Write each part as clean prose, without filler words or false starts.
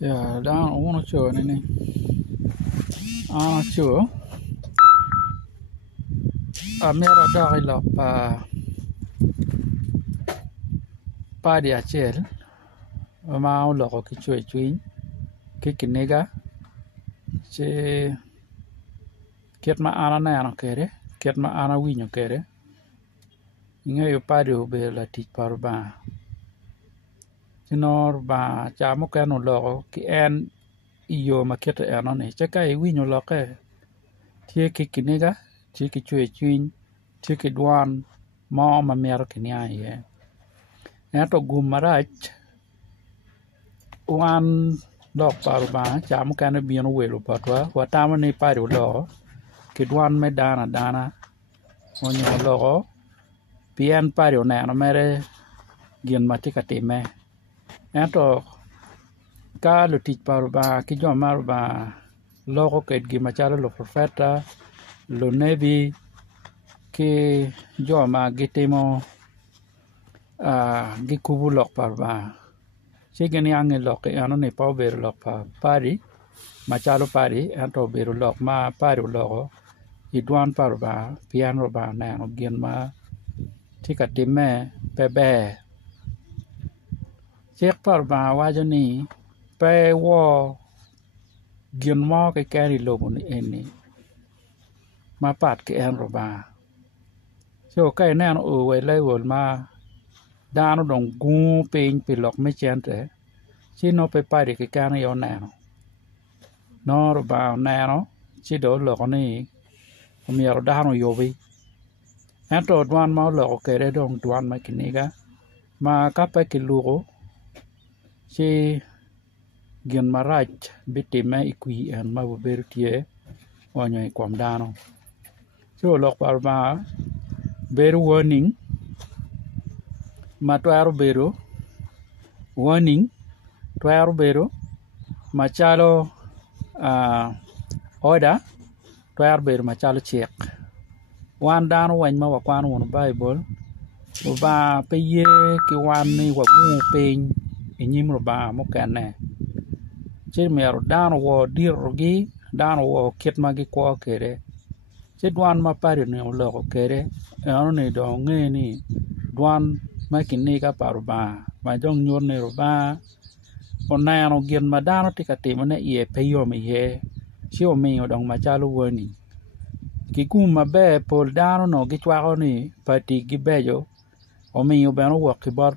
Yeah, down I wanna show it. Sure. Mera dog lọc pa di achel ma loko ki chwe chwin ki kinega che ket ma ana nano kere ket ma ana winyo kere ing'eyo padi obedo latich par ba chinor ba chamo keno loko ki en iyo makete enoni che ka iwinyo loke tie ki kinega tie ki chwe chwin tie ki dwan mo ma mero kinia ye ento gum marach wan lok par ba chamo keno bieno welo patwa watamo ni padi loko ki dwan me dana onyo loko pien padi oneno mere gin matika time ento ka lutich par ba ki jo mar ba loko ket gima chalo lo profeta lo nebi ki jo ma gitimo gikubu lok par ba chigen yang lok ano ni pa obedo lok pa padi machalo padi ento obedo lok ma padi loko idwan par ba pian ro ba neno gin ma tika time pebe chek par ba wajo ni pe wo gin mo ke keri lobo ni eni ma pat ke en ro ba so ka neno o we level ma dano dong gu piny pi lok me chente chino pe padi ke kano yo neno no ro ba neno chido loko ni umiero dano yobi ento dwan ma loko kere dong dwan ma kiniga ma kape ki luko chi gin marach bitime ikwi en ma buber tie onyo i kwam dano so lok par ba beru warning ma twero beru warning twero beru machalo order twero beru machalo chik wan dano wany ma wakwan wono Bible ba pe ye ki wan ni wagu piny inyim ro ba mokene che mero dano wo dirgi dano wo kit ma gi kwo kere che dwan ma pari ne oloko kere ano ni do ng'e ni dwan ma kiniga par ba ma jong nyor ne ro ba oneno gin ma dano tika timo ne iye pe yom iye chi omiyo dong machalo woni kikum mabe pol dano no gichwako ni pati gibejo omiyo beno wok kibor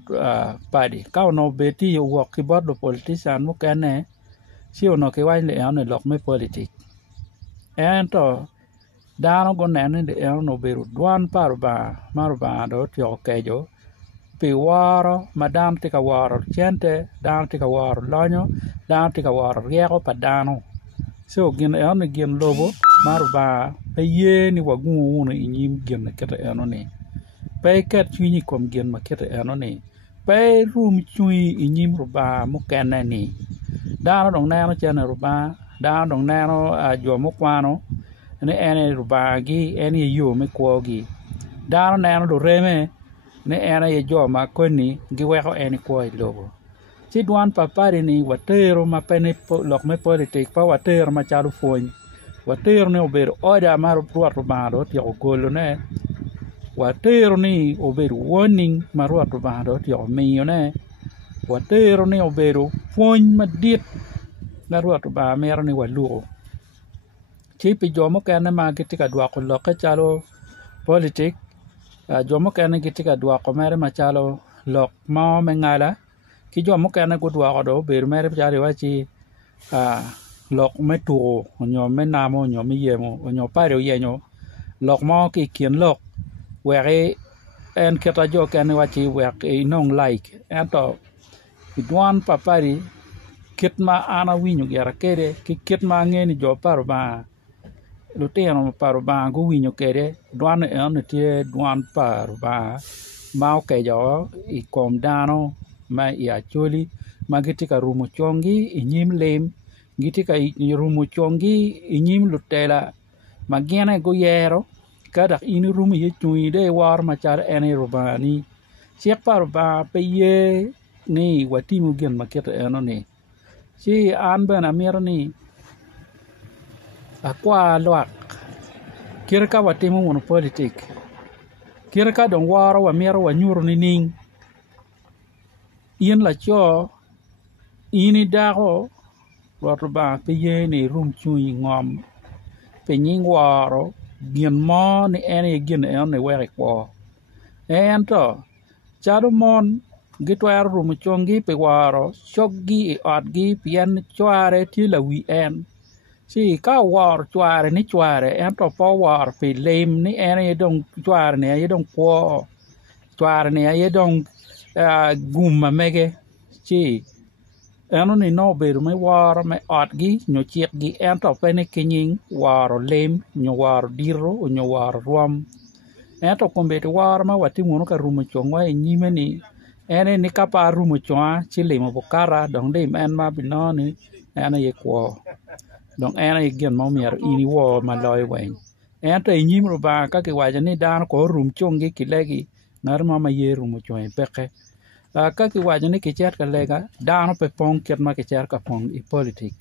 padi ka ono beti yo wok kibor do politician mo kene si ono ke wan le ane lok me politik ento dano go nene de ono beru dwan par ba mar ba do tyo kejo pi waro madam tika waro chente dano tika waro lonyo dano tika waro rieko pa dano so gin ene gin lobo mar ba pe ye ni wagu uno inyim gin kete eno ni pe ket chunyi kom gin makete eno ni pe rum chui inyim ruba mukene ni dano dong neno chene ruba dano dong neno jo mukwano ne ene ruba gi ene yo me kwogi dano neno do reme ne ene ye jo ma koni gi weko ene kwo I lobo chi dwan papari ni watero ma pene lok me politik pa watero ma chalo fuony watero ne obedo oda mar ruat ruba do tyo golo ne watero ni obedo warning maruat bado tyo miyo ne watero ni obedo fuony madit na ruat ba mero ni waluo chipi jomo kene ma gitika dwako loke chalo politik jomo kene gitika dwako mere machalo lok ma mengala ki jomo kene go dwako do ber mere chali wachi lok me tuo onyo me namo onyo me yemo onyo pare yenyo lok ma ki kien lok were en keta jo kene wachi wek inong like ento idwan papari kit ma ana winyo gera kere ki kit ma ngeni jo paro ba lutino paro ba go winyo kere dwan en tie dwan paro ba ma oke jo I kom dano ma I acholi ma gitika rumo chongi inyim lem gitika rumo chongi inyim lutela ma gene go yero kada ini rumi ye chui de war machar ene rubani siapa ruba pe ye ni watimu gen maketa eno ni chi an ben amir ni akwa luak kira ka watimo mun politik kira ka don waro wa miro wa nyuru ni ning yin la cho ini dago rotu ba pe ye ni rum chui ngom pe nying waro gin mo ni ene gin ene were ko ento chado mon gitwar rum chongi pe waro choggi e odgi pien chware ti la wi en si ka war chware ni chware ento po war pe lem ni ene dong chware ne ye dong po chware ne ye dong gumma mege si eno ni no beru me war me odgi nyo chiek gi ento pe ne kinying waro lem nyo waro diro nyo waro rom ento kombe te war ma wati ngono ka rum chongwa e nyime ni ene ni kapa rum chwa chile mo bokara dong de en ma binoni ene ye kwo dong ene ye gen mo mier ini wo ma loy wen ento e nyim ro ba ka ke waja ni dan ko rum chongi kilegi nar ma ye rum chwa peke ka ke waja ni ke chat ka lega dan pe pong ket ma ke chat ka pong i politik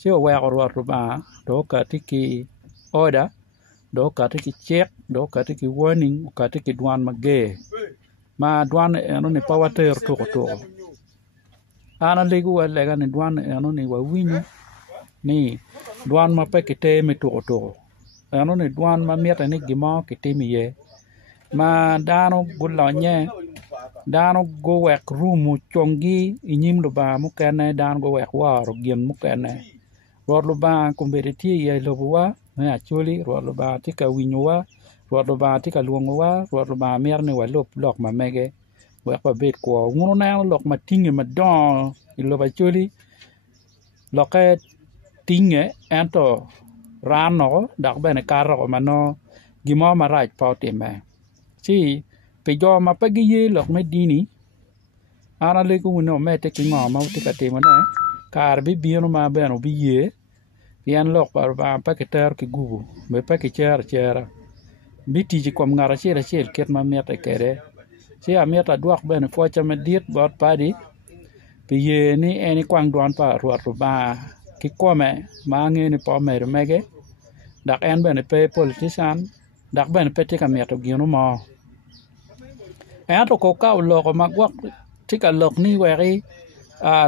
se o wa ro ba do ka tiki order do ka tiki check do ka tiki warning ka tiki dwan mage ma dwan eno ni pawater to ana legu wa lega ni dwan eno ni wa winyu ni dwan ma pe kite me to eno ni dwan ma mieta ni gimo kite mi ye ma dano gulonye dano go wek rumu chongi inyim lo ba mu kene dan go wek waro gien mu kene rod lo ba kumbeti ye lo wa me achuli rod lo ba tika winyowa rod lo ba tika luongowa rod lo ba mer ni wa lok ma mege wek pa bet ko ngono na lok ma tinge ma don ilo ba chuli loke tinge ento rano dak bene karo mano gimo ma raj pa time si pe jo ma pa gi ye lok me dini ana le ku no me te ki ngo ma te ka te mo ne kar bi no ma beno bi ye yan lok par ba pa ke ter ki gubu me pa ke chera bi ti ji kom ngara chera ket ma me te kere si a me ta duak bene fo cha me dit bot pa di pe ye ni eni kwang duan pa ruat ba ki kome ma nge ni po me mege dak en bene pe politician dak bene pe te ka me to gino mo ento ko ka lo ko magwak tika lok ni weri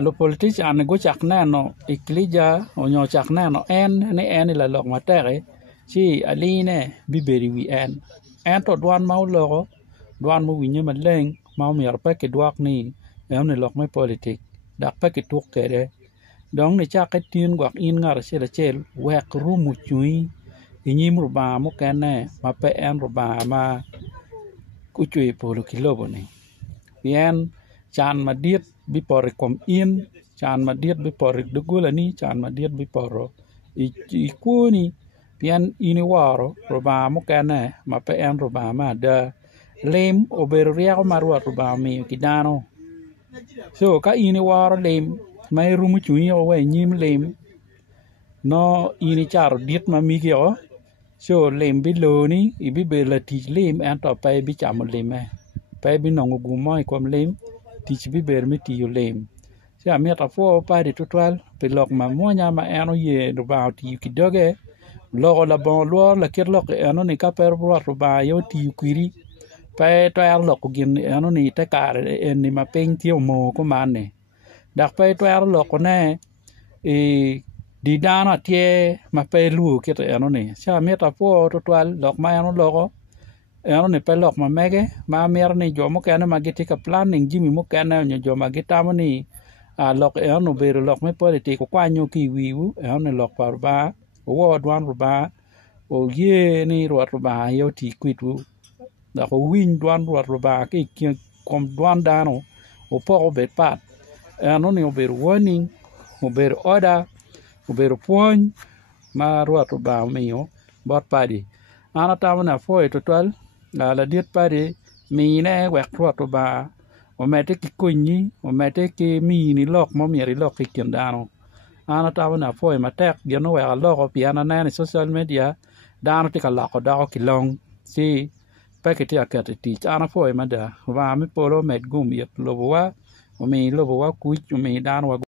lo politician go chak nano iklija onyo chak nano en la lok matere si aline biberi wi en ento dwan ma lo dwan mo winye maleng ma mi arpa ke duak ni en lok me politik dak pa ke tuk kere dong ni chak ke tin gwak in ngar chel wek rumu chui inyim ruba mo kene ma pe en ruba ma kucui polo kilobo ni bien chan ma diet bi por kom in chan ma diet bi por dugula ni chan ma diet bi por i kuni bien ini waro roba mo kane ma pe en roba ma da lem ober riago marwa roba mi kidano so ka ini waro lem mai rumu chui o we nyim lem no ini char diet ma mi ki o so lem bi lo ni ibi be la ti lem en to pe bi cham lem pe bi no ngu mo kom lem ti bi ber mi ti lem sia mi ta fo pa de total pe lok ma mo nya ma eno ye do ba ti ki doge lo la bon lo la ker lok eno ni ka per bro ro ba yo ti kwiri pe to ar lok gin eno ni te kar en ni ma pen ti mo ko man ne dak pe to ar lok ne di dana tie ma pe lu ke to eno ni sa mi ta fo total lok ma eno loko eno ni pe lok ma mege ma mer ni jo mo kene ma giti ka planning jimi mo kene nyo jo ma gita mo ni lok eno be lok me politik ko kwanyo ki wiwu eno ni lok par ba wo dwan ba o ye ni ruat ba yo ti kwitu da ko win dwan ruat ba ki kom dwan dano o po be pat eno ni o be warning o be order o be point ma ruat ba mi yo bot padi ana tamna fo total la diet padi mi ne wek ruat ba o mete ki kunyi o mete ki mi ni lok mo mi ri lok ki kendano ana tamna fo ma tek geno wa lok pi ana na social media dano ti ka lako da ki long si paketi akati ti ana fo ma da wa mi polo met gum yet lobo wa o mi lobo wa ku mi dano